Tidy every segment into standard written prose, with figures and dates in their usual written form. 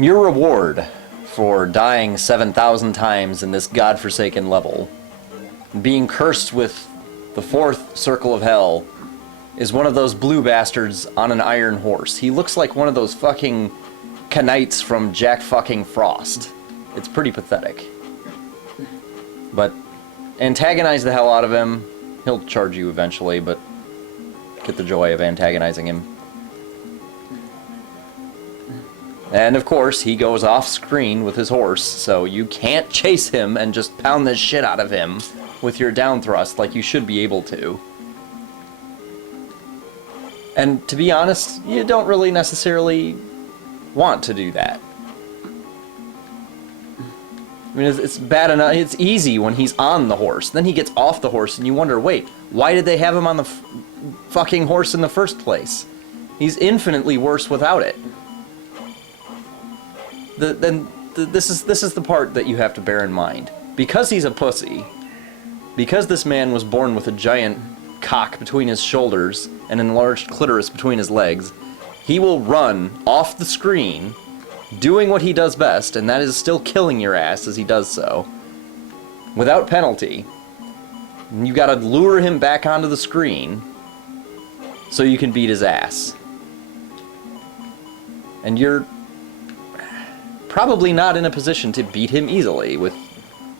Your reward for dying 7,000 times in this godforsaken level, being cursed with the fourth circle of hell, is one of those blue bastards on an iron horse. He looks like one of those fucking knights from Jack fucking Frost. It's pretty pathetic. But antagonize the hell out of him. He'll charge you eventually, but get the joy of antagonizing him. And of course, he goes off screen with his horse, so you can't chase him and just pound the shit out of him with your down thrust like you should be able to. And to be honest, you don't really necessarily want to do that. I mean, it's bad enough. It's easy when he's on the horse. Then he gets off the horse and you wonder, wait, why did they have him on the fucking horse in the first place? He's infinitely worse without it. This is the part that you have to bear in mind. Because he's a pussy, because this man was born with a giant cock between his shoulders and an enlarged clitoris between his legs, he will run off the screen doing what he does best, and that is still killing your ass as he does so, without penalty. And you gotta lure him back onto the screen so you can beat his ass. And you're probably not in a position to beat him easily with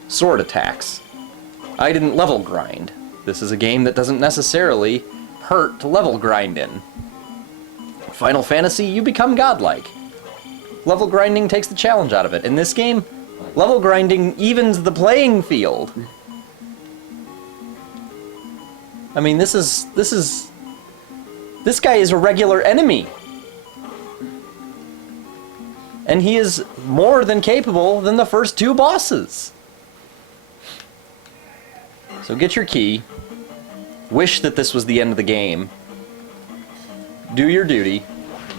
sword attacks. I didn't level grind. This is a game that doesn't necessarily hurt to level grind in. Final Fantasy, you become godlike. Level grinding takes the challenge out of it. In this game, level grinding evens the playing field. I mean, this guy is a regular enemy. And he is more than capable than the first two bosses. So get your key. Wish that this was the end of the game. Do your duty.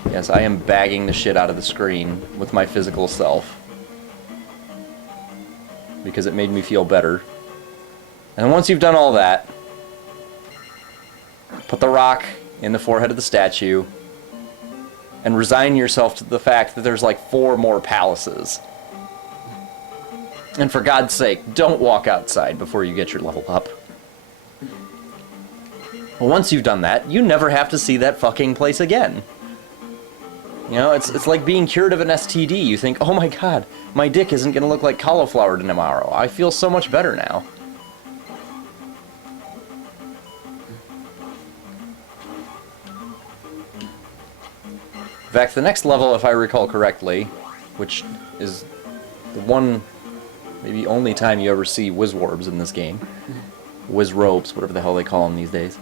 Yes, I am bagging the shit out of the screen with my physical self. Because it made me feel better. And once you've done all that, put the rock in the forehead of the statue and resign yourself to the fact that there's like 4 more palaces. And for God's sake, don't walk outside before you get your level up. Well, once you've done that, you never have to see that fucking place again. You know, it's like being cured of an STD. You think, oh my god, my dick isn't going to look like cauliflower tomorrow. I feel so much better now. In fact, the next level, if I recall correctly, which is the one, maybe only time you ever see Wizwarbs in this game. Wizrobes, whatever the hell they call them these days.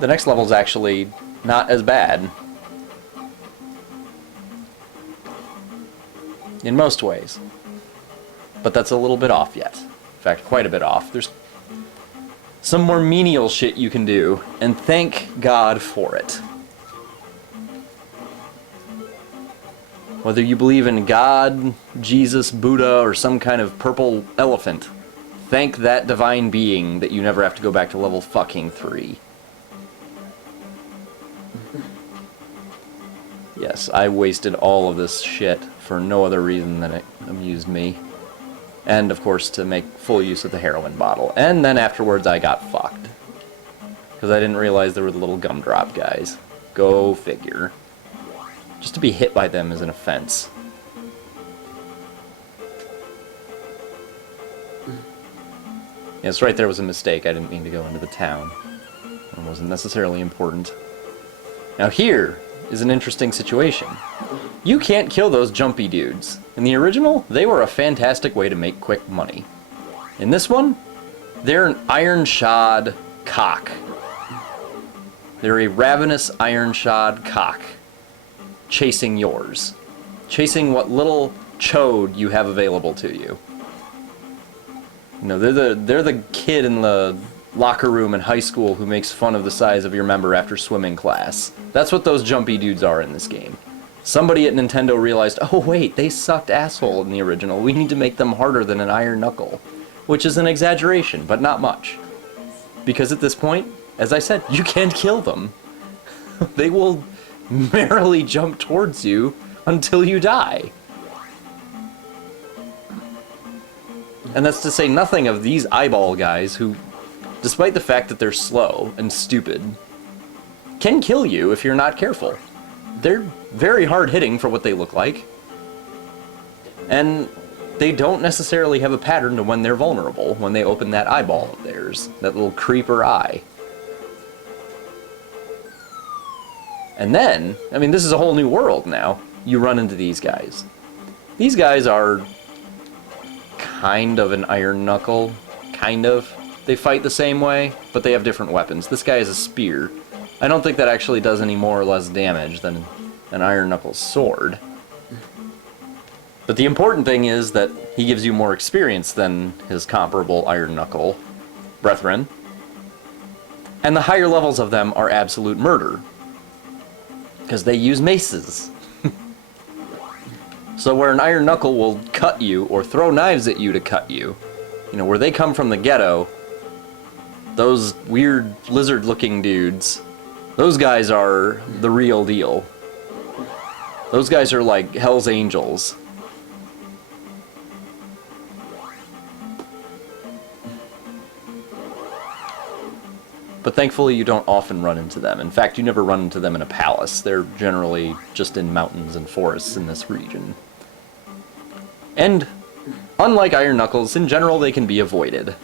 The next level's actually not as bad. In most ways. But that's a little bit off yet. In fact, quite a bit off. There's some more menial shit you can do, and thank God for it. Whether you believe in God, Jesus, Buddha, or some kind of purple elephant, thank that divine being that you never have to go back to level fucking 3. Yes, I wasted all of this shit for no other reason than it amused me. And, of course, to make full use of the heroin bottle. And then afterwards I got fucked. Because I didn't realize there were the little gumdrop guys. Go figure. Just to be hit by them is an offense. Yes, right there was a mistake. I didn't mean to go into the town. It wasn't necessarily important. Now here is an interesting situation. You can't kill those jumpy dudes. In the original, they were a fantastic way to make quick money. In this one, they're an iron-shod cock. They're a ravenous iron-shod cock. Chasing yours. Chasing what little chode you have available to you. You know, they're the kid in the locker room in high school who makes fun of the size of your member after swimming class. That's what those jumpy dudes are in this game. Somebody at Nintendo realized, oh wait, they sucked asshole in the original. We need to make them harder than an iron knuckle. Which is an exaggeration, but not much. Because at this point, as I said, you can't kill them. They will merrily jump towards you until you die. And that's to say nothing of these eyeball guys who, despite the fact that they're slow and stupid, can kill you if you're not careful. They're very hard-hitting for what they look like. And they don't necessarily have a pattern to when they're vulnerable, when they open that eyeball of theirs, that little creeper eye. And then, I mean, this is a whole new world now. You run into these guys. These guys are kind of an iron knuckle, kind of. They fight the same way, but they have different weapons. This guy has a spear. I don't think that actually does any more or less damage than an iron knuckle sword. But the important thing is that he gives you more experience than his comparable iron knuckle brethren. And the higher levels of them are absolute murder, because they use maces. So where an iron knuckle will cut you or throw knives at you to cut you, you know, where they come from the ghetto, those weird lizard-looking dudes, those guys are the real deal. Those guys are like Hell's Angels. But thankfully you don't often run into them. In fact, you never run into them in a palace. They're generally just in mountains and forests in this region. And, unlike iron knuckles, in general they can be avoided.